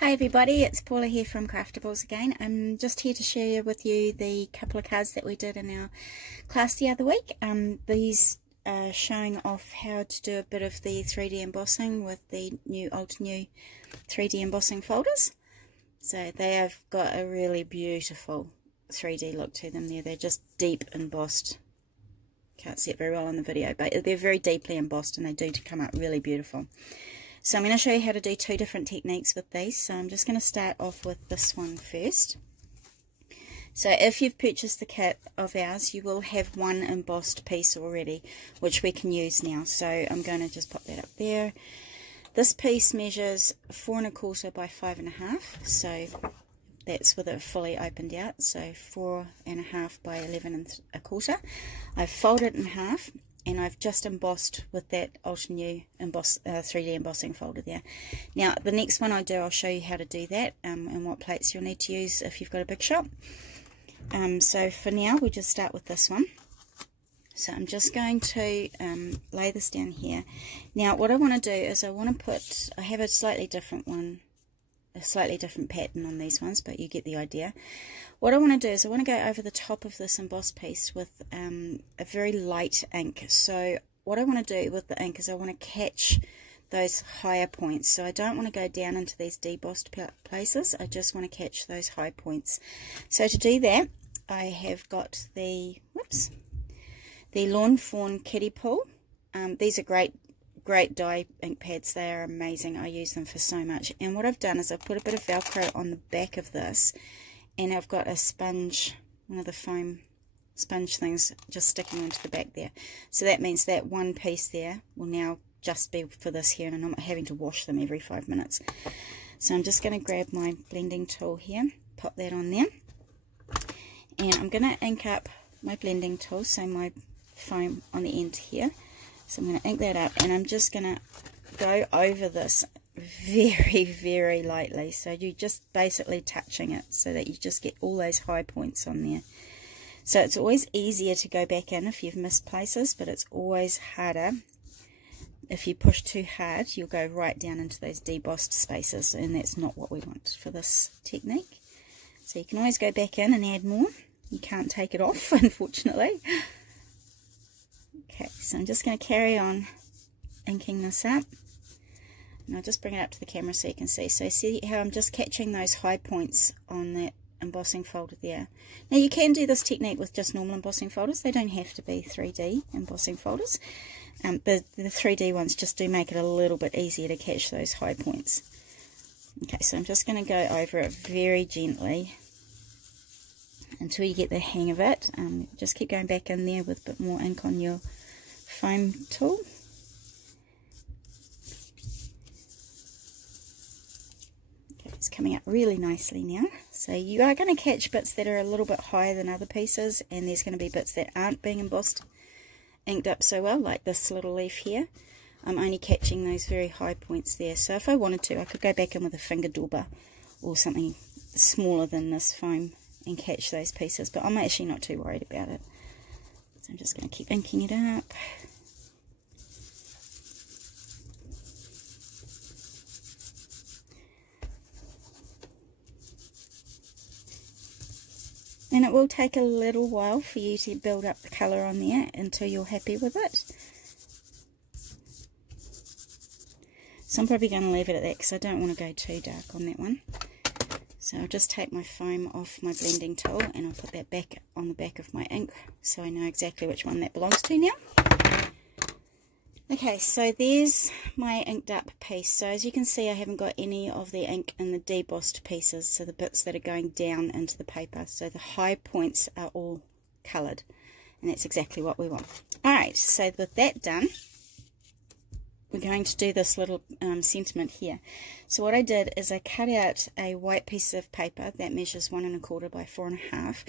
Hi everybody, it's Paula here from Craftables again. I'm just here to share with you the couple of cards that we did in our class the other week. These are showing off how to do a bit of the 3D embossing with the new AlteNew 3D embossing folders. So they have got a really beautiful 3D look to them there. They're just deep embossed. Can't see it very well on the video, but they're very deeply embossed and they do come out really beautiful. So I'm going to show you how to do two different techniques with these. So I'm just going to start off with this one first. So if you've purchased the kit of ours, you will have one embossed piece already, which we can use now. So I'm going to just pop that up there. This piece measures 4 1/4 by 5 1/2. So that's with it fully opened out. So 4 1/2 by 11 1/4. I've folded it in half. And I've just embossed with that AlteNew 3D embossing folder there. Now, the next one I do, I'll show you how to do that and what plates you'll need to use if you've got a big shop. So for now, we just start with this one. So I'm just going to lay this down here. Now, what I want to do is I have a slightly different one, a slightly different pattern on these ones, but you get the idea. What I want to do is I want to go over the top of this embossed piece with a very light ink. So what I want to do with the ink is I want to catch those higher points. So I don't want to go down into these debossed places. I just want to catch those high points. So to do that, I have got the Fawn Kiddie Pool. These are great dye ink pads. They are amazing. I use them for so much. And what I've done is I've put a bit of Velcro on the back of this. And I've got a sponge, one of the foam sponge things, just sticking onto the back there. So that means that one piece there will now just be for this here, and I'm not having to wash them every 5 minutes. So I'm just going to grab my blending tool here, pop that on there. And I'm going to ink up my blending tool, so my foam on the end here. So I'm going to ink that up, and I'm just going to go over this very, very lightly. So you're just basically touching it so that you just get all those high points on there. So it's always easier to go back in if you've missed places, but it's always harder. If you push too hard, you'll go right down into those debossed spaces, and that's not what we want for this technique. So you can always go back in and add more. You can't take it off, unfortunately. Okay, so I'm just going to carry on inking this up. And I'll just bring it up to the camera so you can see. So see how I'm just catching those high points on that embossing folder there. Now you can do this technique with just normal embossing folders. They don't have to be 3D embossing folders. The 3D ones just do make it a little bit easier to catch those high points. Okay, so I'm just going to go over it very gently until you get the hang of it. Just keep going back in there with a bit more ink on your foam tool. It's coming up really nicely now. So you are going to catch bits that are a little bit higher than other pieces, and there's going to be bits that aren't being embossed, inked up so well, like this little leaf here. I'm only catching those very high points there. So if I wanted to, I could go back in with a finger dauber or something smaller than this foam and catch those pieces, but I'm actually not too worried about it. So I'm just going to keep inking it up. And it will take a little while for you to build up the colour on there until you're happy with it. So I'm probably going to leave it at that because I don't want to go too dark on that one. So I'll just take my foam off my blending tool and I'll put that back on the back of my ink so I know exactly which one that belongs to now. Okay, so there's my inked up piece. So as you can see, I haven't got any of the ink in the debossed pieces, so the bits that are going down into the paper. So the high points are all coloured, and that's exactly what we want. Alright, so with that done, we're going to do this little sentiment here. So what I did is I cut out a white piece of paper that measures 1 1/4 by 4 1/2,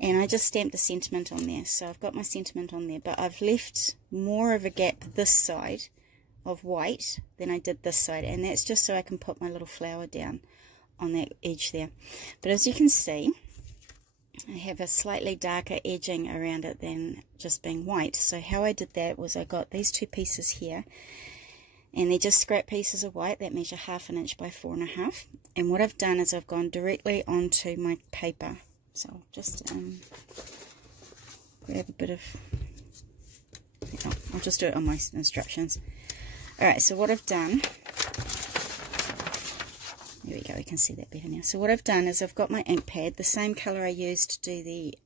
and I just stamped the sentiment on there. So I've got my sentiment on there, but I've left more of a gap this side of white than I did this side, and that's just so I can put my little flower down on that edge there. But as you can see, I have a slightly darker edging around it than just being white. So how I did that was I got these two pieces here, and they're just scrap pieces of white that measure 1/2 inch by 4.5. And what I've done is I've gone directly onto my paper. So I'll just grab a bit of, I'll just do it on my instructions. Alright, so what I've done, there we go, we can see that better now. So what I've done is I've got my ink pad, the same colour I used to do the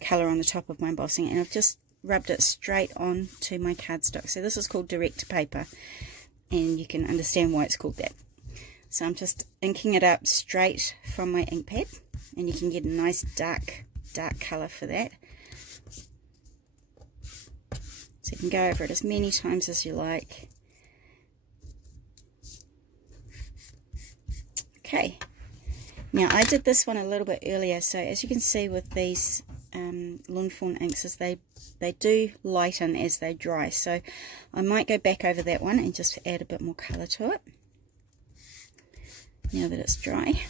colour on the top of my embossing, and I've just rubbed it straight on to my cardstock. So this is called direct paper, and you can understand why it's called that. So I'm just inking it up straight from my ink pad, and you can get a nice dark colour for that. So you can go over it as many times as you like. Okay, now I did this one a little bit earlier, so as you can see with these Fawn inks, is they do lighten as they dry, so I might go back over that one and just add a bit more colour to it now that it's dry,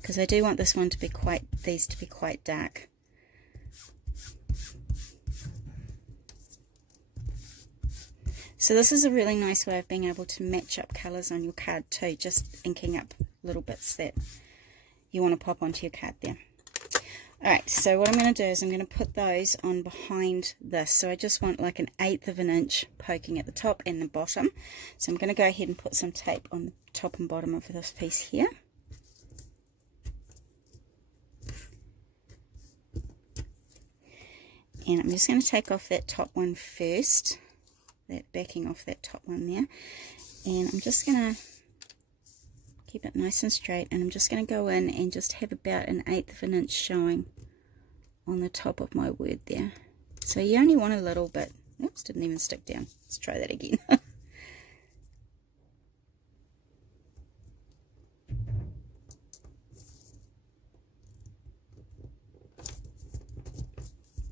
because I do want this one to be these to be quite dark. So this is a really nice way of being able to match up colours on your card too, just inking up little bits that you want to pop onto your card there. Alright, so what I'm going to do is I'm going to put those on behind this. So I just want like 1/8 of an inch poking at the top and the bottom. So I'm going to go ahead and put some tape on the top and bottom of this piece here. And I'm just going to take off that top one first, that backing off that top one there, and I'm just going to keep it nice and straight, and I'm just going to go in and just have about 1/8 of an inch showing on the top of my word there. So you only want a little bit. Oops, didn't even stick down. Let's try that again.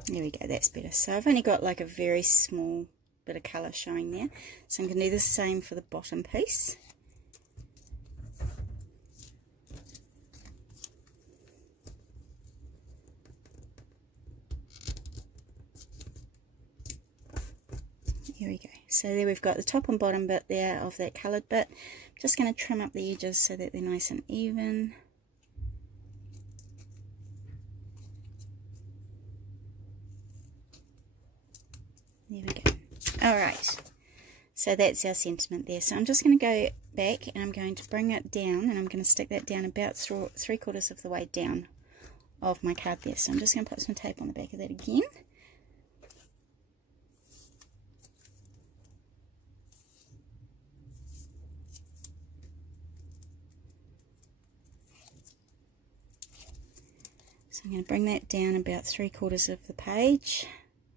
There we go, that's better. So I've only got like a very small bit of colour showing there. So I'm going to do the same for the bottom piece. Here we go. So there we've got the top and bottom bit there of that coloured bit. I'm just going to trim up the edges so that they're nice and even. There we go. Alright, so that's our sentiment there. So I'm just going to go back and I'm going to bring it down, and I'm going to stick that down about 3/4 of the way down of my card there. So I'm just going to put some tape on the back of that again. So I'm going to bring that down about 3/4 of the page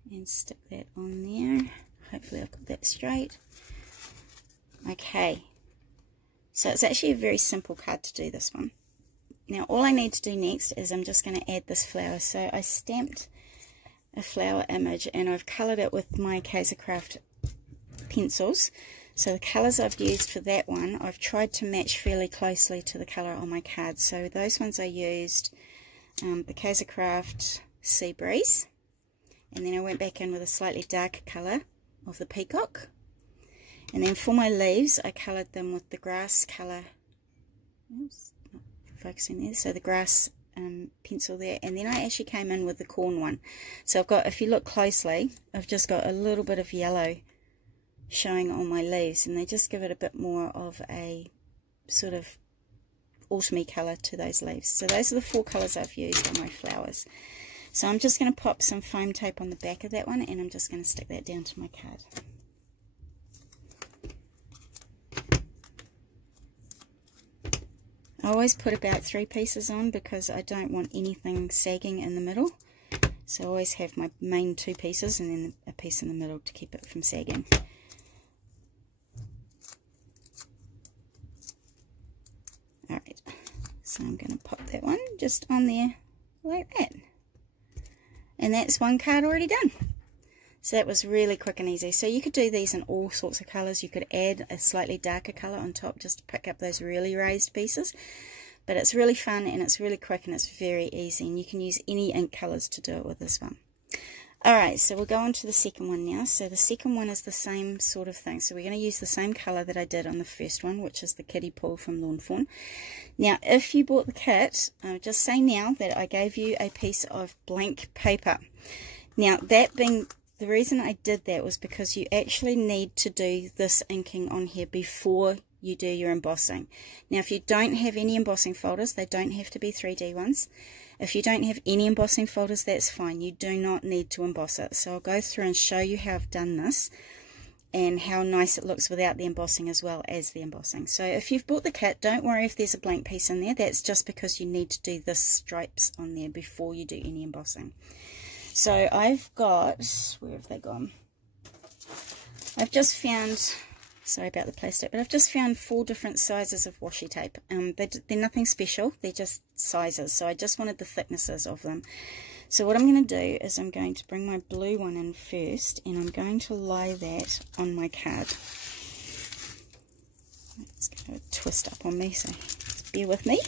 and stick that on there. Hopefully I've got that straight. Okay, so it's actually a very simple card to do this one. Now all I need to do next is I'm just going to add this flower. So I stamped a flower image and I've coloured it with my Craft pencils. So the colours I've used for that one, I've tried to match fairly closely to the colour on my card. So those ones I used the Craft Sea Breeze, and then I went back in with a slightly darker colour of the peacock, and then for my leaves I coloured them with the grass colour. Oops, not focusing there. So the grass pencil there, and then I actually came in with the corn one. So I've got, if you look closely, I've just got a little bit of yellow showing on my leaves, and they just give it a bit more of a sort of autumny colour to those leaves. So those are the 4 colours I've used on my flowers. So I'm just going to pop some foam tape on the back of that one, and I'm just going to stick that down to my card. I always put about 3 pieces on because I don't want anything sagging in the middle. So I always have my main 2 pieces and then a piece in the middle to keep it from sagging. Alright, so I'm going to pop that one just on there like that. And that's one card already done. So that was really quick and easy. So you could do these in all sorts of colours. You could add a slightly darker colour on top just to pick up those really raised pieces. But it's really fun and it's really quick and it's very easy. And you can use any ink colours to do it with this one. Alright, so we'll go on to the second one now. So the second one is the same sort of thing. So we're going to use the same colour that I did on the first one, which is the Kiddie Pool from Lawn Fawn. Now, if you bought the kit, just say now that I gave you a piece of blank paper. Now, that being the reason I did that was because you actually need to do this inking on here before you do your embossing. Now, if you don't have any embossing folders, they don't have to be 3D ones. If you don't have any embossing folders, that's fine. You do not need to emboss it. So I'll go through and show you how I've done this and how nice it looks without the embossing as well as the embossing. So if you've bought the kit, don't worry if there's a blank piece in there. That's just because you need to do the stripes on there before you do any embossing. So I've got, where have they gone? I've just found, sorry about the plastic, but I've just found 4 different sizes of washi tape. They're nothing special, they're just sizes, so I just wanted the thicknesses of them. So what I'm going to do is I'm going to bring my blue one in first, and I'm going to lie that on my card. It's going to twist up on me, so bear with me.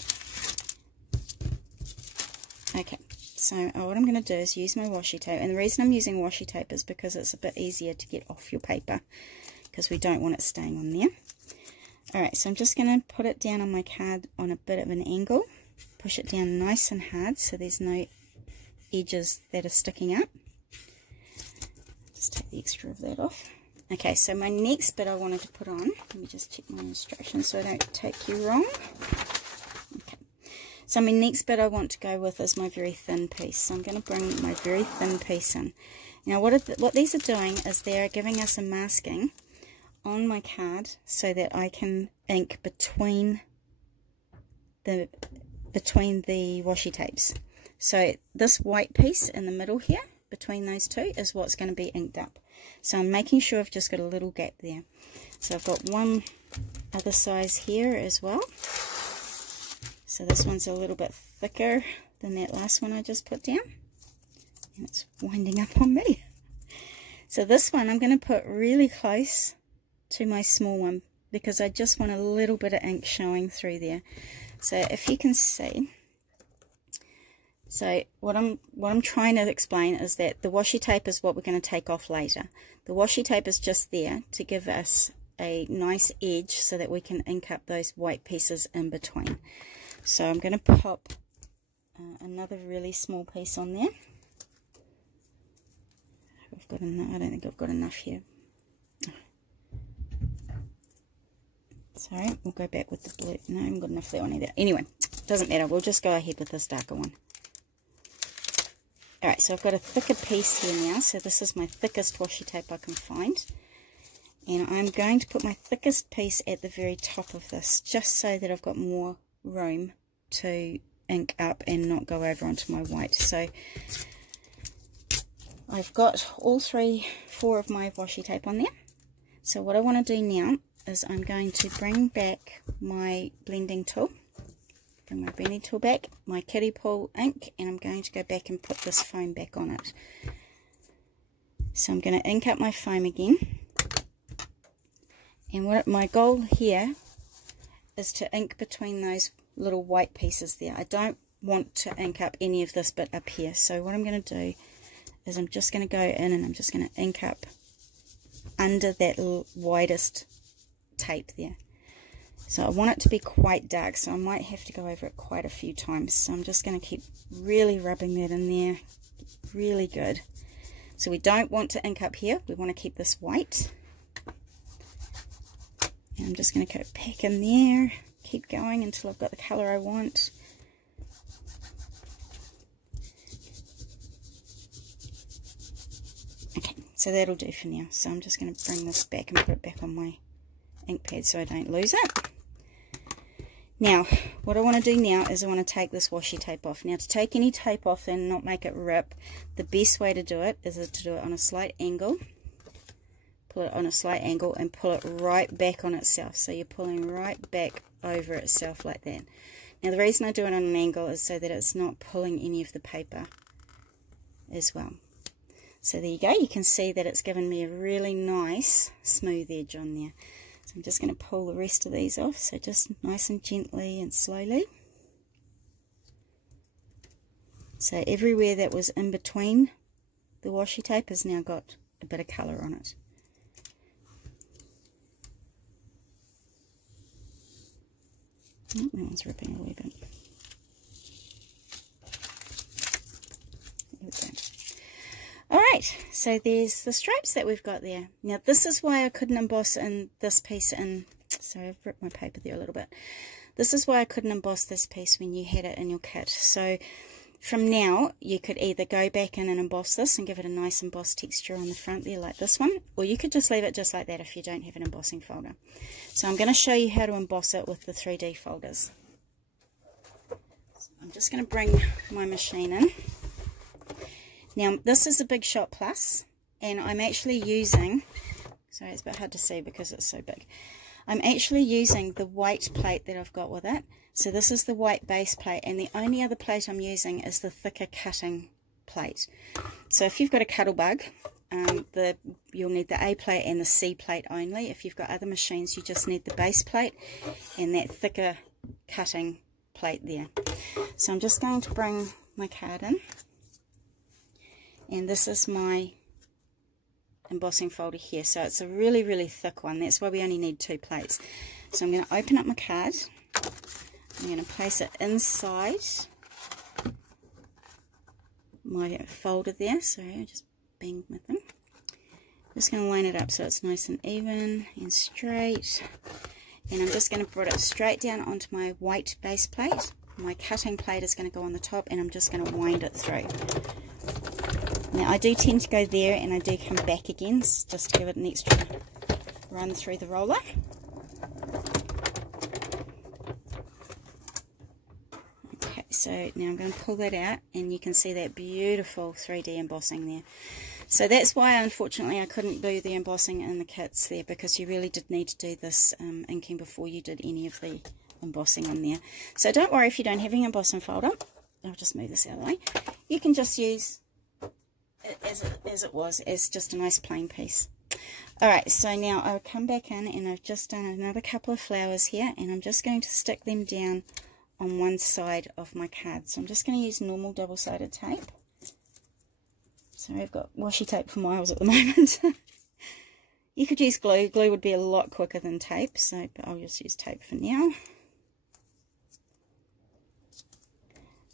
Okay, so what I'm going to do is use my washi tape, and the reason I'm using washi tape is because it's a bit easier to get off your paper, because we don't want it staying on there. Alright, so I'm just going to put it down on my card on a bit of an angle, push it down nice and hard so there's no edges that are sticking out. Just take the extra of that off. Okay, so my next bit I wanted to put on, let me just check my instructions so I don't take you wrong. Okay, so my next bit I want to go with is my very thin piece. So I'm going to bring my very thin piece in. Now what these are doing is they're giving us a masking on my card so that I can ink between the washi tapes. So this white piece in the middle here, between those two, is what's going to be inked up. So I'm making sure I've just got a little gap there. So I've got one other size here as well. So this one's a little bit thicker than that last one I just put down. And it's winding up on me. So this one I'm going to put really close to my small one because I just want a little bit of ink showing through there. So if you can see, so what I'm trying to explain is that the washi tape is what we're going to take off later. The washi tape is just there to give us a nice edge so that we can ink up those white pieces in between. So I'm going to pop another really small piece on there. I've got enough, I don't think I've got enough here. Sorry, we'll go back with the blue. No, I haven't got enough of that one either. Anyway, doesn't matter. We'll just go ahead with this darker one. Alright, so I've got a thicker piece here now. So this is my thickest washi tape I can find. And I'm going to put my thickest piece at the very top of this, just so that I've got more room to ink up and not go over onto my white. So I've got all 4 of my washi tape on there. So what I want to do now is I'm going to bring back my blending tool. Bring my blending tool back, my Kiddie Pool ink, and I'm going to go back and put this foam back on it. So I'm going to ink up my foam again. And what my goal here is to ink between those little white pieces there. I don't want to ink up any of this bit up here. So what I'm going to do is I'm just going to go in and I'm just going to ink up under that widest tape there. So I want it to be quite dark, so I might have to go over it quite a few times. So I'm just going to keep really rubbing that in there, really good. So we don't want to ink up here, we want to keep this white. And I'm just going to go back in there, keep going until I've got the colour I want. Okay, so that'll do for now. So I'm just going to bring this back and put it back on my ink pad so I don't lose it. Now, what I want to do now is I want to take this washi tape off. Now, to take any tape off and not make it rip, the best way to do it is to do it on a slight angle. Pull it on a slight angle and pull it right back on itself. So you're pulling right back over itself like that. Now, the reason I do it on an angle is so that it's not pulling any of the paper as well. So there you go. You can see that it's given me a really nice smooth edge on there. So I'm just going to pull the rest of these off, so just nice and gently and slowly. So everywhere that was in between the washi tape has now got a bit of colour on it. Oh, that one's ripping a wee bit. There we go. Alright, so there's the stripes that we've got there. Now this is why I couldn't emboss in this piece in, sorry, I've ripped my paper there a little bit. This is why I couldn't emboss this piece when you had it in your kit. So from now, you could either go back in and emboss this and give it a nice embossed texture on the front there like this one, or you could just leave it just like that if you don't have an embossing folder. So I'm going to show you how to emboss it with the 3D folders. So I'm just going to bring my machine in. Now this is a Big Shot Plus, and I'm actually using, sorry it's a bit hard to see because it's so big, I'm actually using the white plate that I've got with it. So this is the white base plate, and the only other plate I'm using is the thicker cutting plate. So if you've got a Cuttlebug, you'll need the A plate and the C plate only. If you've got other machines, you just need the base plate and that thicker cutting plate there. So I'm just going to bring my card in, and this is my embossing folder here. So it's a really, really thick one. That's why we only need 2 plates. So I'm going to open up my card. I'm going to place it inside my folder there. Sorry, I just banged my thing. Just going to line it up so it's nice and even and straight. And I'm just going to put it straight down onto my white base plate. My cutting plate is going to go on the top, and I'm just going to wind it through. Now I do tend to go there and I do come back again just to give it an extra run through the roller. Okay, so now I'm going to pull that out, and you can see that beautiful 3D embossing there. So that's why unfortunately I couldn't do the embossing in the kits there, because you really did need to do this inking before you did any of the embossing in there. So don't worry if you don't have an embossing folder. I'll just move this out of the way. You can just use as it was, as just a nice plain piece. Alright, so now I'll come back in, and I've just done another couple of flowers here, and I'm just going to stick them down on one side of my card. So I'm just going to use normal double-sided tape. So I've got washi tape for miles at the moment. You could use glue. Glue would be a lot quicker than tape, but I'll just use tape for now.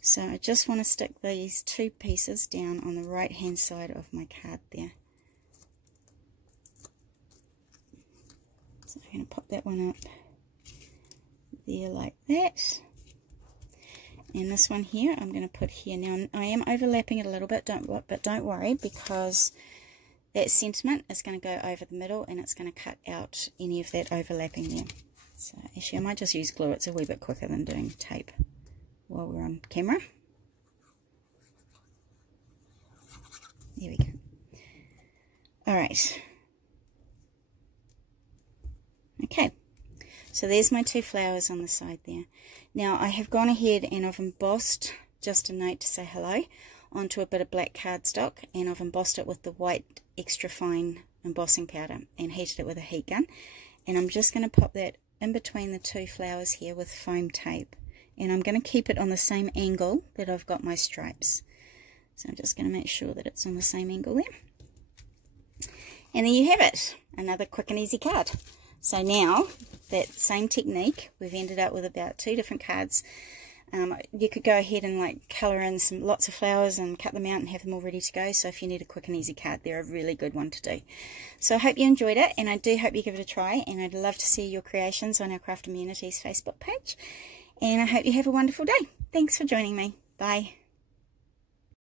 So I just want to stick these 2 pieces down on the right hand side of my card there. So I'm going to pop that one up there like that. And this one here I'm going to put here. Now I am overlapping it a little bit, but don't worry, because that sentiment is going to go over the middle, and it's going to cut out any of that overlapping there. So actually I might just use glue. It's a wee bit quicker than doing tape while we're on camera. There we go. Alright. Okay. So there's my 2 flowers on the side there. Now I have gone ahead and I've embossed just a note to say hello onto a bit of black cardstock, and I've embossed it with the white extra fine embossing powder and heated it with a heat gun. And I'm just going to pop that in between the 2 flowers here with foam tape. And I'm going to keep it on the same angle that I've got my stripes. So I'm just going to make sure that it's on the same angle there. And there you have it, another quick and easy card. So now, that same technique, we've ended up with about 2 different cards. You could go ahead and colour in lots of flowers and cut them out and have them all ready to go. So if you need a quick and easy card, they're a really good one to do. So I hope you enjoyed it, and I do hope you give it a try, and I'd love to see your creations on our Craft Immunities Facebook page. And I hope you have a wonderful day. Thanks for joining me. Bye.